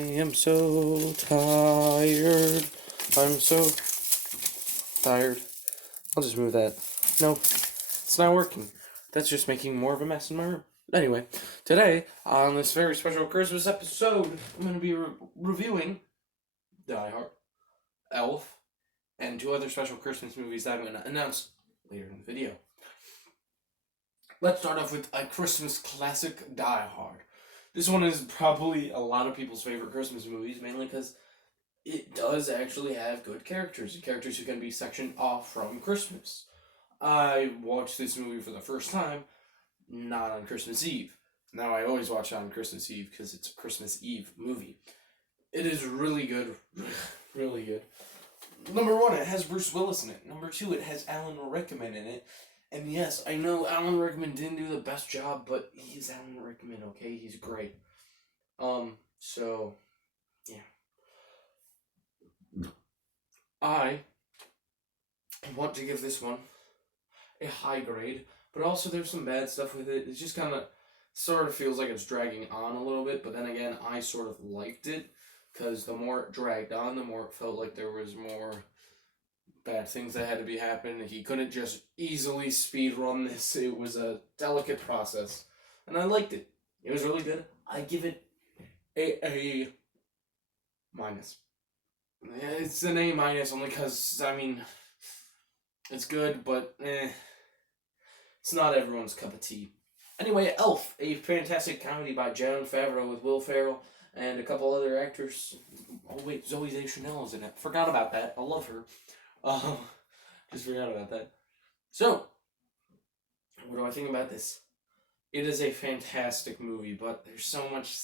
am so tired. I'm so tired. I'll just move that. No, it's not working. That's just making more of a mess in my room. Anyway, today, on this very special Christmas episode, I'm going to be reviewing Die Hard, Elf, and two other special Christmas movies that I'm going to announce later in the video. Let's start off with a Christmas classic, Die Hard. This one is probably a lot of people's favorite Christmas movies, mainly because it does actually have good characters, and characters who can be sectioned off from Christmas. I watched this movie for the first time, not on Christmas Eve. Now, I always watch it on Christmas Eve because it's a Christmas Eve movie. It is really good, really good. Number one, it has Bruce Willis in it. Number two, it has Alan Rickman in it. And yes, I know Alan Rickman didn't do the best job, but he's Alan Rickman, okay? He's great. So, yeah. I want to give this one a high grade, but also there's some bad stuff with it. It just kind of sort of feels like it's dragging on a little bit, but then again, I sort of liked it, because the more it dragged on, the more it felt like there was more bad things that had to be happening. He couldn't just easily speed run this. It was a delicate process, and I liked it. It was really good. I give it a minus. It's an A minus only because, I mean, it's good, but it's not everyone's cup of tea. Anyway, Elf, a fantastic comedy by Jon Favreau with Will Ferrell and a couple other actors. Oh wait, Zooey Deschanel is in it. Forgot about that. I love her. Just forgot about that. So, what do I think about this? It is a fantastic movie, but there's so much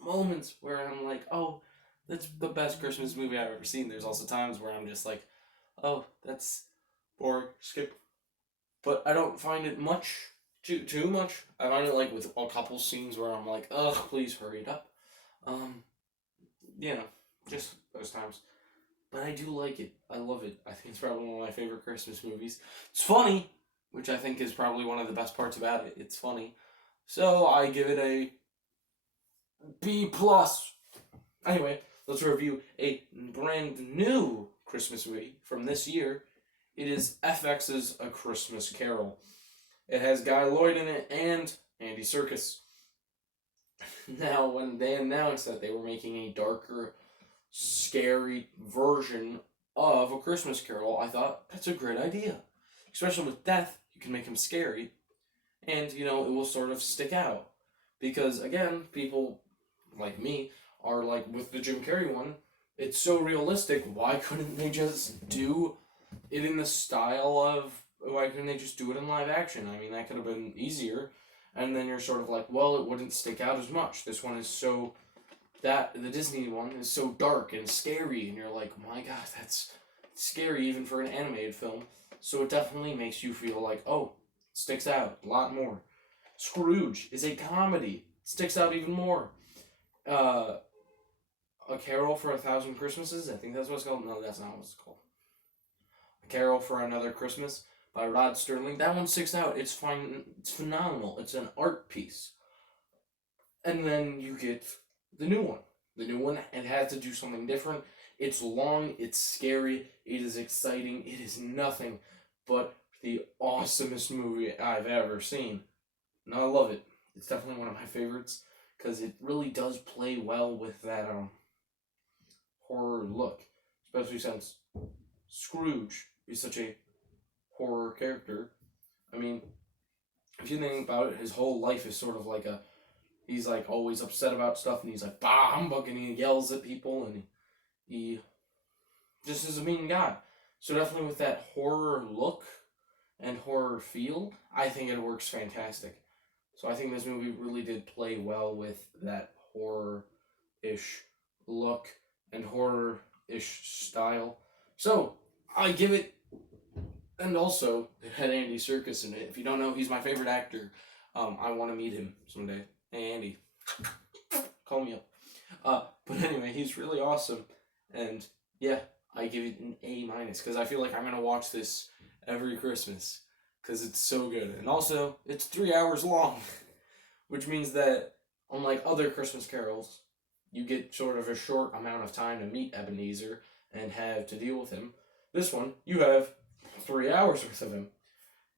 moments where I'm like, oh, that's the best Christmas movie I've ever seen. There's also times where I'm just like, oh, that's boring, skip. But I don't find it too much. I find it like with a couple scenes where I'm like, ugh, please hurry it up. Just those times. But I do like it. I love it. I think it's probably one of my favorite Christmas movies. It's funny, which I think is probably one of the best parts about it. It's funny. So I give it a B+. Anyway, let's review a brand new Christmas movie from this year. It is FX's A Christmas Carol. It has Guy Lloyd in it and Andy Serkis. Now, when they announced that they were making a darker, scary version of A Christmas Carol, I thought, that's a great idea. Especially with death, you can make him scary, and, it will sort of stick out. Because, again, people like me are like, with the Jim Carrey one, it's so realistic, why couldn't they just do it in the style of, why couldn't they just do it in live action? I mean, that could have been easier, and then you're sort of like, well, it wouldn't stick out as much. This one is so, the Disney one is so dark and scary, and you're like, my god, that's scary even for an animated film. So it definitely makes you feel like, oh, it sticks out a lot more. Scrooge is a comedy. It sticks out even more. A Carol for 1,000 Christmases? I think that's what it's called. No, that's not what it's called. A Carol for Another Christmas by Rod Sterling. That one sticks out. It's fine. It's phenomenal. It's an art piece. And then you get the new one. The new one, it had to do something different. It's long. It's scary. It is exciting. It is nothing but the awesomest movie I've ever seen. And I love it. It's definitely one of my favorites because it really does play well with that horror look, especially since Scrooge is such a horror character. I mean, if you think about it, his whole life is sort of like he's like always upset about stuff, and he's like, bah, humbug, and he yells at people, and he just is a mean guy. So definitely with that horror look and horror feel, I think it works fantastic. So I think this movie really did play well with that horror-ish look and horror-ish style. So, I give it, and also, it had Andy Serkis in it. If you don't know, he's my favorite actor. I want to meet him someday. Hey, Andy. Call me up. But anyway, he's really awesome. And, yeah, I give it an A-, because I feel like I'm going to watch this every Christmas. Because it's so good. And also, it's 3 hours long. Which means that, unlike other Christmas carols, you get sort of a short amount of time to meet Ebenezer and have to deal with him. This one, you have 3 hours worth of him.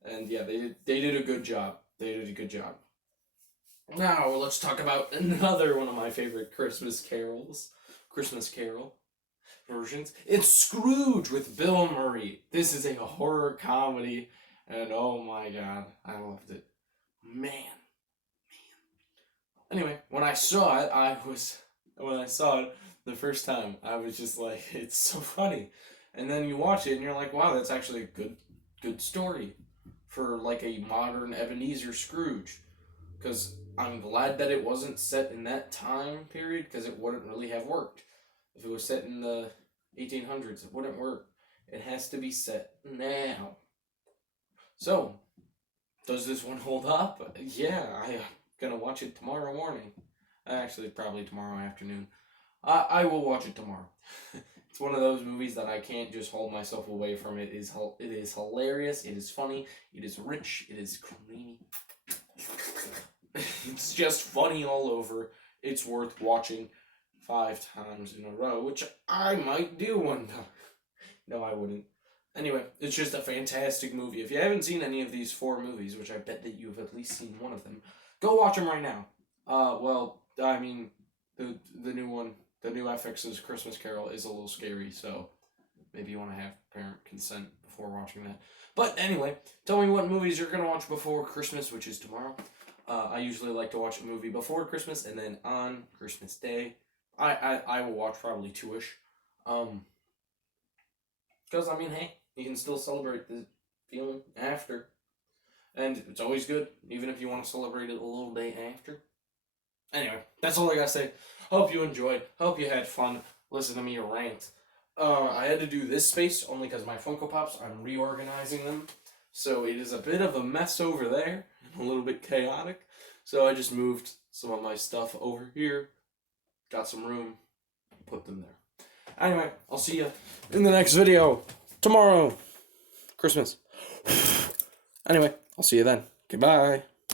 And yeah, they did a good job. They did a good job. Now, let's talk about another one of my favorite Christmas Carol versions. It's Scrooge with Bill Murray. This is a horror comedy, and oh my god, I loved it. Man. Anyway, when I saw it the first time, I was just like, it's so funny. And then you watch it and you're like, wow, that's actually a good story for like a modern Ebenezer Scrooge. Because I'm glad that it wasn't set in that time period, because it wouldn't really have worked. If it was set in the 1800s, it wouldn't work. It has to be set now. So, does this one hold up? Yeah, I'm gonna watch it tomorrow morning. Actually, probably tomorrow afternoon. I will watch it tomorrow. It's one of those movies that I can't just hold myself away from. It is hilarious. It is funny. It is rich. It is creamy. It's just funny all over. It's worth watching 5 times in a row, which I might do one time. No, I wouldn't. Anyway, it's just a fantastic movie. If you haven't seen any of these 4 movies, which I bet that you've at least seen one of them, go watch them right now. Well, I mean, the new one, the new FX's Christmas Carol is a little scary, so maybe you want to have parent consent before watching that. But anyway, tell me what movies you're going to watch before Christmas, which is tomorrow. I usually like to watch a movie before Christmas, and then on Christmas Day, I will watch probably 2-ish. Because, I mean, hey, you can still celebrate the feeling after. And it's always good, even if you want to celebrate it a little day after. Anyway, that's all I gotta say. Hope you enjoyed. Hope you had fun. Listen to me rant. I had to do this space only because my Funko Pops, I'm reorganizing them. So it is a bit of a mess over there, a little bit chaotic. So I just moved some of my stuff over here, got some room, put them there. Anyway, I'll see you in the next video tomorrow. Christmas. Anyway, I'll see you then. Goodbye.